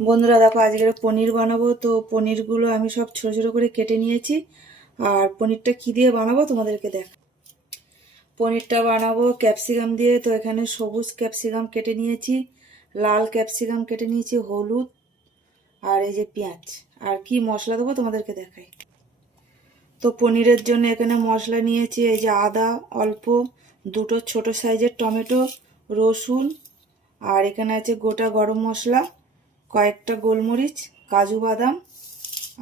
বন্ধুরা দেখো, আজকে পনির বানাবো। তো পনিরগুলো আমি সব ছোট ছোট করে কেটে নিয়েছি। আর পনিরটা কি দিয়ে বানাবো তোমাদেরকে দেখ। পনিরটা বানাবো ক্যাপসিকাম দিয়ে। তো এখানে সবুজ ক্যাপসিকাম কেটে নিয়েছি, লাল ক্যাপসিকাম কেটে নিয়েছি, হলুদ, আর এই যে পেঁয়াজ। আর কি মশলা দেবো তোমাদেরকে দেখাই। তো পনিরের জন্য এখানে মশলা নিয়েছি, এই যে আদা অল্প, দুটো ছোট সাইজের টমেটো, রসুন, আর এখানে আছে গোটা গরম মশলা, কয়েকটা গোলমরিচ, কাজু বাদাম,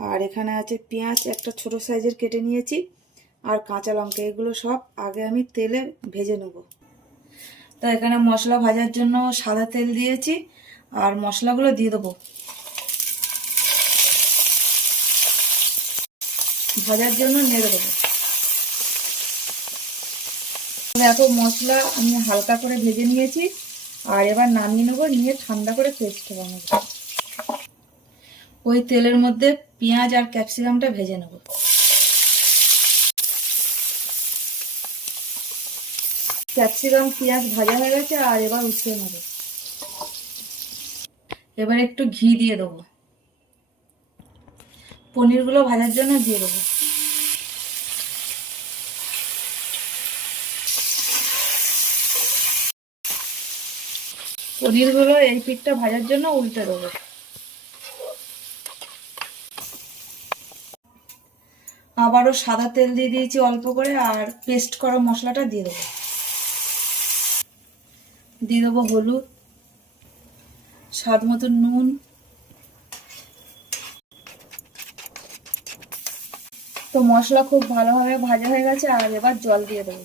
আর এখানে আছে পেঁয়াজ একটা ছোট সাইজের কেটে নিয়েছি, আর কাঁচা লঙ্কা। এগুলো সব আগে আমি তেলে ভেজে নেব। তো এখানে মশলা ভাজার জন্য সাদা তেল দিয়েছি, আর মশলাগুলো দিয়ে দেবো। ভাজার জন্য নেড়ে দেবো। দেখো, মশলা আমি হালকা করে ভেজে নিয়েছি, আর এবার নামিয়ে নেবো, নিয়ে ঠান্ডা করে পেস্ট বানাবো। ওই তেলের মধ্যে পেঁয়াজ আর ক্যাপসিকামটা ভেজে নেব। ক্যাপসিকাম পেঁয়াজ ভাজা হয়ে গেছে, আর এবার উঠিয়ে নেব। এবার একটু ঘি দিয়ে দেবো, পনিরগুলো ভাজার জন্য দিয়ে দেবো। পনিরগুলো এই পিঠটা ভাজার জন্য উল্টে দেবো। আবারও সাদা তেল দিয়ে দিয়েছি অল্প করে, আর পেস্ট করা মশলাটা দিয়ে দেবো। দিয়ে দেবো হলুদ, স্বাদ মতো নুন, তো মশলা খুব ভালোভাবে ভাজা হয়ে গেছে, আর এবার জল দিয়ে দেবো।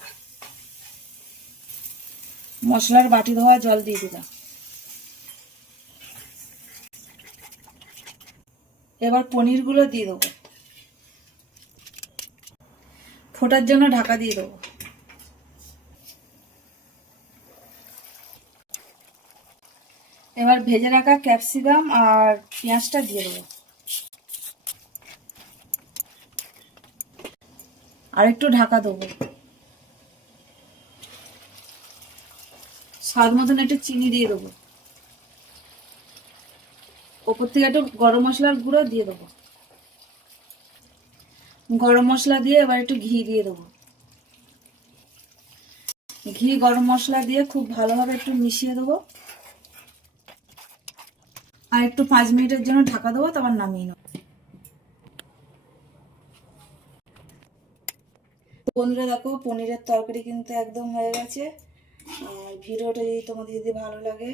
মশলার বাটি ধোয়া জল দিয়ে দিলাম। এবার পনিরগুলো দিয়ে দেবো, ফোটার জন্য ঢাকা দিয়ে দেবো। এবার ভেজে রাখা ক্যাপসিকাম আর পেঁয়াজটা দিয়ে দেবো। আর একটু ঢাকা দেবো। স্বাদ মতন একটু চিনি দিয়ে দেবো। ওপর থেকে একটু গরম মশলার গুঁড়ো দিয়ে দেবো। গরম মশলা দিয়ে এবার একটু ঘি দিয়ে দেবো। ঘি গরম মশলা দিয়ে খুব ভালোভাবে একটু মিশিয়ে দেবো, আর একটু 5 মিনিটের জন্য ঢাকা দেবো, তারপর নামিয়ে নেবো। বন্ধুরা দেখো, পনিরের তরকারি কিন্তু একদম হয়ে গেছে। আর ভিডিওটা যদি তোমাদের যদি ভালো লাগে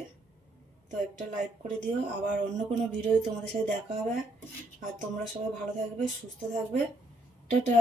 তো একটা লাইক করে দিও। আবার অন্য কোনো ভিডিও তোমাদের সাথে দেখা হবে। আর তোমরা সবাই ভালো থাকবে, সুস্থ থাকবে। টাটা।